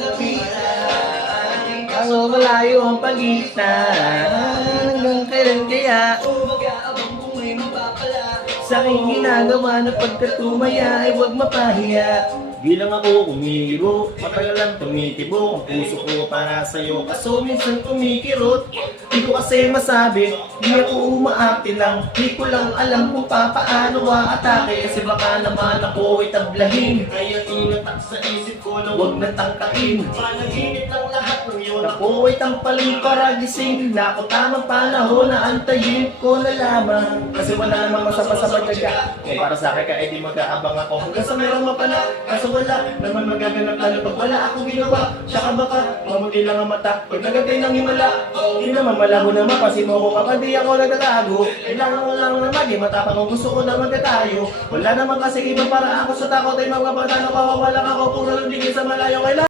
malapitan. Kaso malayo ang pagitan. Hanggang kailan kaya mag-aabang kung may mapapala sa aking ginagawa na pagkatumaya ay huwag mapahiya. Di lang ako umiro, matagal lang tumitibo ang puso ko para sa'yo. Kaso minsan kumikirot, di ko kasi masabi, di ako umaakti lang. Di ko lang alam kung papaano aatake, kasi baka naman ako itablahin. Kaya ingat sa isip ko na huwag na tangkain. Panaginip lang lahat ng yun, ako ay tampaling para gising. Na ako tamang panahon na antayin ko na lamang. Kasi wala namang masama sa magkaga, kung para sa akin ka edi mag-aabang ako hanggang sa merong mapala. Kaso wala naman magaganap lalo pag wala akong ginawa. Tsaka baka mamuti lang ang mata pag nagagay ng himala. Hindi naman malabo na mapasin mo ko kapag di ako nagtatago. Kailangan mo lang naman di matapang kung gusto ko na magkatayo. Wala naman kasi iba para ako sa takot ay mga batang napawawalan ako. Puro lang din sa malayo kailangan